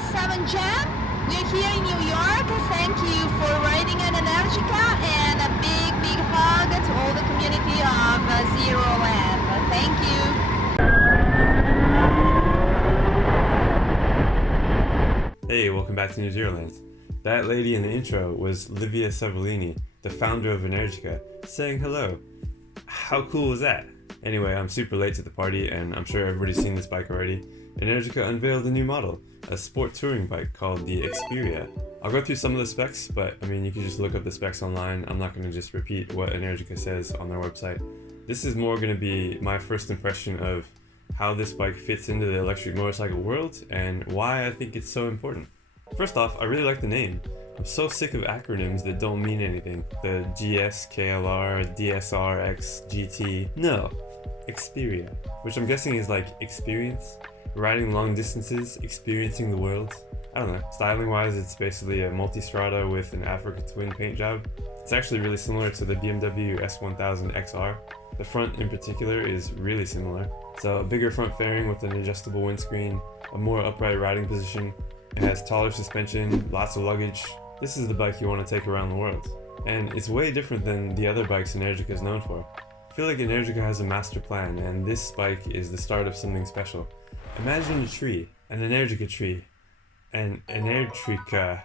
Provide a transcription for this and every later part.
97 Jam. We're here in New York. Thank you for riding an Energica, and a big hug to all the community of NewZeroland. Thank you. Hey, welcome back to NewZeroland. That lady in the intro was Livia Savellini, the founder of Energica, saying hello. How cool was that? Anyway, I'm super late to the party, and I'm sure everybody's seen this bike already. Energica unveiled a new model, a sport touring bike called the Experia. I'll go through some of the specs, but I mean, you can just look up the specs online. I'm not going to just repeat what Energica says on their website. This is more going to be my first impression of how this bike fits into the electric motorcycle world and why I think it's so important. First off, I really like the name. I'm so sick of acronyms that don't mean anything. The GS, KLR, DSR, X, GT. No, Experia, which I'm guessing is like experience, riding long distances, experiencing the world. I don't know. Styling wise, it's basically a multi-strata with an Africa Twin paint job. It's actually really similar to the BMW S1000 XR. The front in particular is really similar. So a bigger front fairing with an adjustable windscreen, a more upright riding position. It has taller suspension, lots of luggage. This is the bike you want to take around the world. And it's way different than the other bikes Energica is known for. I feel like Energica has a master plan, and this bike is the start of something special. Imagine a tree, an Energica tree, an Energica.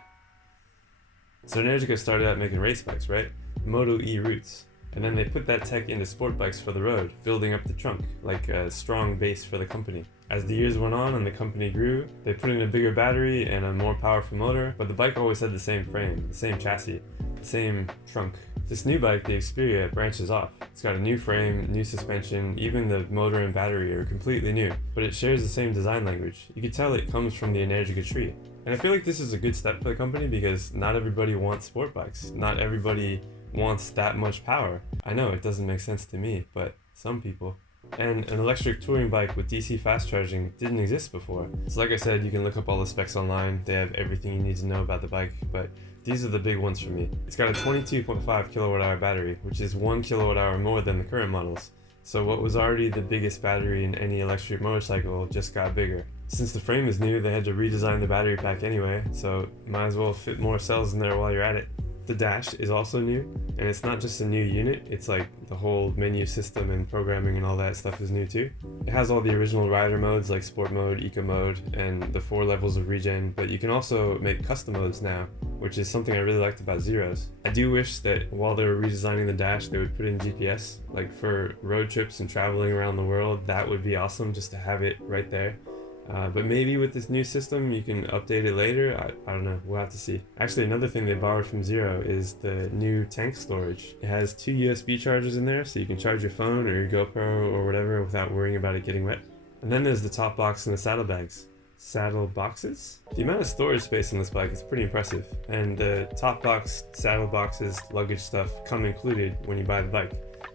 So Energica started out making race bikes, right? Moto E roots. And then they put that tech into sport bikes for the road, building up the trunk, like a strong base for the company. As the years went on and the company grew, they put in a bigger battery and a more powerful motor, but the bike always had the same frame, the same chassis, the same trunk. This new bike, the Experia, branches off. It's got a new frame, new suspension, even the motor and battery are completely new, but it shares the same design language. You can tell it comes from the Energica tree. And I feel like this is a good step for the company because not everybody wants sport bikes. Not everybody wants that much power. I know it doesn't make sense to me, but some people. And an electric touring bike with DC fast charging didn't exist before. So like I said, you can look up all the specs online. They have everything you need to know about the bike, but these are the big ones for me. It's got a 22.5 kilowatt hour battery, which is 1 kilowatt hour more than the current models. So what was already the biggest battery in any electric motorcycle just got bigger. Since the frame is new, they had to redesign the battery pack anyway, so might as well fit more cells in there while you're at it. The dash is also new, and it's not just a new unit, it's like the whole menu system and programming and all that stuff is new too. It has all the original rider modes like sport mode, eco mode, and the 4 levels of regen, but you can also make custom modes now, which is something I really liked about Zeros. I do wish that while they were redesigning the dash, they would put in GPS, like for road trips and traveling around the world. That would be awesome just to have it right there. But maybe with this new system you can update it later. I don't know, we'll have to see. Actually, another thing they borrowed from Zero is the new tank storage. It has 2 USB chargers in there, so you can charge your phone or your GoPro or whatever without worrying about it getting wet. And then there's the top box and the saddlebags. Saddle boxes? The amount of storage space on this bike is pretty impressive, and the top box, saddle boxes, luggage stuff come included when you buy the bike.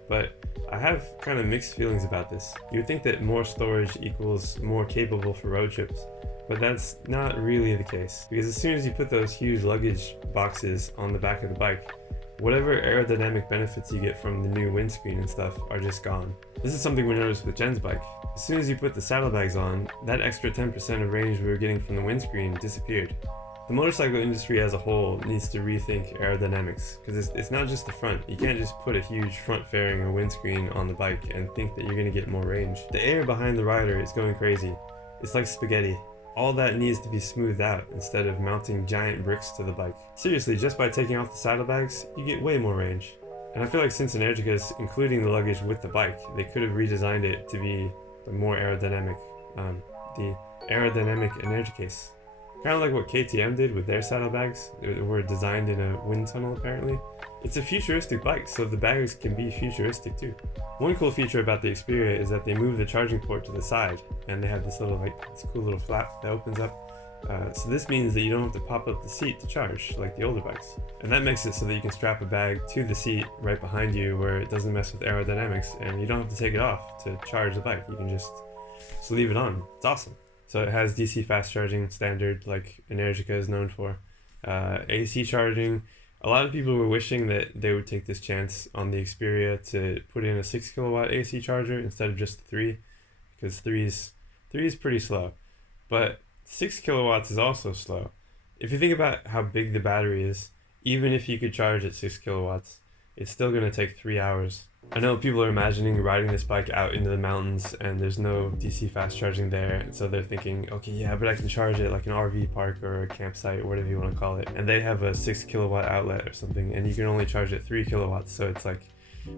But I have kind of mixed feelings about this. You would think that more storage equals more capable for road trips, but that's not really the case. Because as soon as you put those huge luggage boxes on the back of the bike, whatever aerodynamic benefits you get from the new windscreen and stuff are just gone. This is something we noticed with Jen's bike. As soon as you put the saddlebags on, that extra 10% of range we were getting from the windscreen disappeared. The motorcycle industry as a whole needs to rethink aerodynamics, because it's not just the front. You can't just put a huge front fairing or windscreen on the bike and think that you're going to get more range. The air behind the rider is going crazy. It's like spaghetti. All that needs to be smoothed out instead of mounting giant bricks to the bike. Seriously, just by taking off the saddlebags, you get way more range. And I feel like since Energica is including the luggage with the bike, they could have redesigned it to be the more aerodynamic, the aerodynamic Energicase. Kind of like what KTM did with their saddlebags. They were designed in a wind tunnel apparently. It's a futuristic bike, so the bags can be futuristic too. One cool feature about the Experia is that they move the charging port to the side, and they have this little this cool little flap that opens up. So this means that you don't have to pop up the seat to charge like the older bikes. And that makes it so that you can strap a bag to the seat right behind you where it doesn't mess with aerodynamics, and you don't have to take it off to charge the bike. You can just leave it on. It's awesome. So it has DC fast charging standard like Energica is known for. AC charging. A lot of people were wishing that they would take this chance on the Experia to put in a 6 kilowatt AC charger instead of just the 3, because 3 is pretty slow. But 6 kilowatts is also slow. If you think about how big the battery is, even if you could charge at 6 kilowatts, it's still going to take 3 hours. I know people are imagining riding this bike out into the mountains and there's no DC fast charging there, and so they're thinking, okay, yeah, but I can charge it like an RV park or a campsite or whatever you want to call it, and they have a 6 kilowatt outlet or something, and you can only charge at 3 kilowatts, so it's like,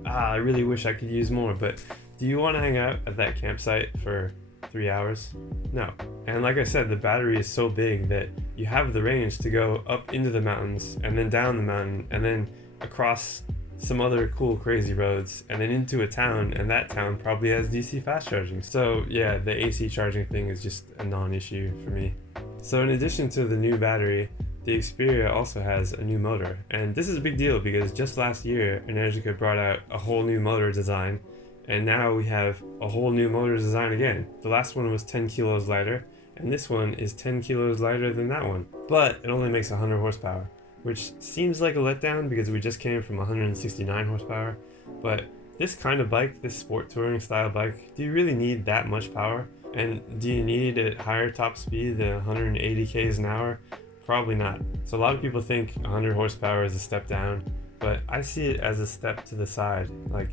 I really wish I could use more, but do you want to hang out at that campsite for 3 hours? No. And like I said, the battery is so big that you have the range to go up into the mountains and then down the mountain and then across some other cool crazy roads and then into a town, and that town probably has DC fast charging. So yeah, the AC charging thing is just a non-issue for me. So in addition to the new battery, the Experia also has a new motor, and this is a big deal because just last year Energica brought out a whole new motor design, and now we have a whole new motor design again. The last one was 10 kilos lighter, and this one is 10 kilos lighter than that one, but it only makes 100 horsepower, which seems like a letdown because we just came from 169 horsepower. But this kind of bike, this sport touring style bike, do you really need that much power? And do you need a higher top speed than 180 k's an hour? Probably not. So a lot of people think 100 horsepower is a step down, but I see it as a step to the side, like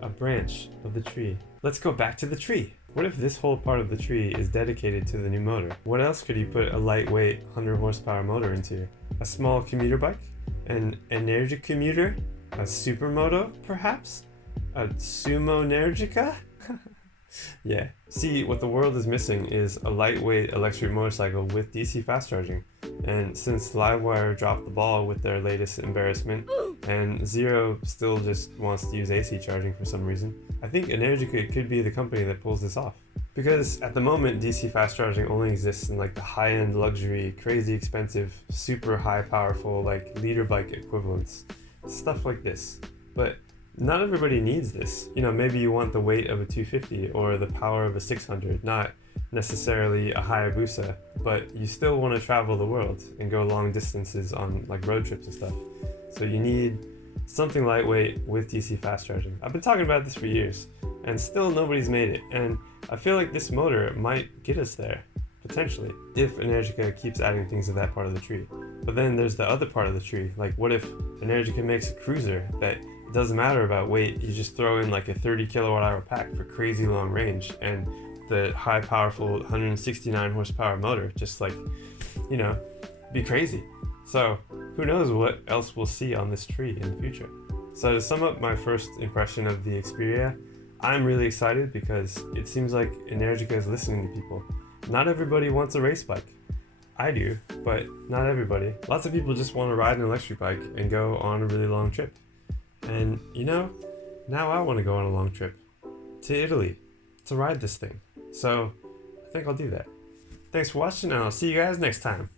a branch of the tree. Let's go back to the tree. What if this whole part of the tree is dedicated to the new motor? What else could you put a lightweight 100 horsepower motor into? A small commuter bike? An Energica commuter? A supermoto, perhaps? A sumo Energica? Yeah. See, what the world is missing is a lightweight electric motorcycle with DC fast charging. And since Livewire dropped the ball with their latest embarrassment, and Zero still just wants to use AC charging for some reason, I think Energica could be the company that pulls this off. Because at the moment, DC fast charging only exists in like the high-end luxury, crazy expensive, super high powerful, like leader bike equivalents. Stuff like this. But not everybody needs this. You know, maybe you want the weight of a 250 or the power of a 600, not necessarily a Hayabusa, but you still want to travel the world and go long distances on like road trips and stuff. So you need something lightweight with DC fast charging. I've been talking about this for years, and still nobody's made it. And I feel like this motor might get us there, potentially, if Energica keeps adding things to that part of the tree. But then there's the other part of the tree. Like, what if Energica makes a cruiser that it doesn't matter about weight, you just throw in like a 30 kilowatt hour pack for crazy long range, and the high powerful 169 horsepower motor just like, you know, be crazy. So who knows what else we'll see on this tree in the future. So to sum up my first impression of the Experia, I'm really excited because it seems like Energica is listening to people. Not everybody wants a race bike. I do, but not everybody. Lots of people just want to ride an electric bike and go on a really long trip. And you know, now I want to go on a long trip to Italy to ride this thing. So I think I'll do that. Thanks for watching, and I'll see you guys next time.